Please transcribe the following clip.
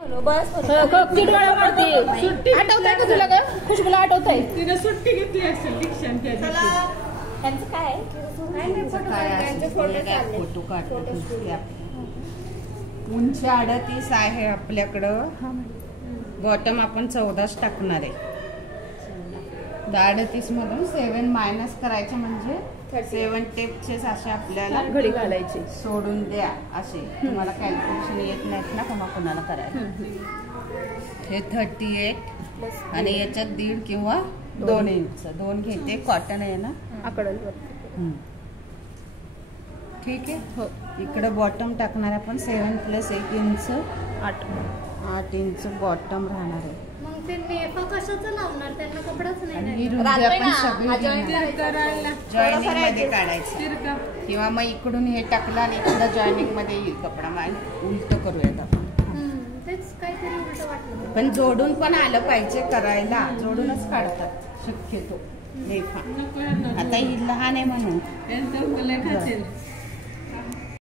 kit वाढवते आठवतंय का तुला ग खुशबूला आठवतंय तिने सुट्टी घेतली असेल दीक्षांत त्यांचं काय फोटो काढतो उंची 38 आहे आपल्याकडं बॉटम आपण 14 टाकणार आहे 38 मधून 7 मायनस करायचे म्हणजे 7 टेपचे असे आपल्याला घडी घालायची सोडून द्या असे तुम्हाला कॅल्क्युलेशन येत नाहीत ना कोणाला करायला हे 38 आणि याच्यात 1.5 किंवा 2 इंच 2 घेते कॉटन आहे ना आकडल ठीक आहे हो इकडे बॉटम टाकणार आपण 7 + 1 इंच 8 इंच बॉटम राहणार आहे मग ते नेफा कशाचं लावणार त्यांना कपडाच नाही आणि ही रुंदी आपण सगळी जॉईनिंग मध्ये काढायचं किंवा मग इकडून हे टाकलं आणि इकडं जॉईनिंग मध्ये येईल कपडा उलट करूयात आपण तेच काहीतरी उलट वाटलं पण जोडून पण आलं पाहिजे करायला जोडूनच काढतात शक्यतो नेफा आता ही लहान आहे म्हणून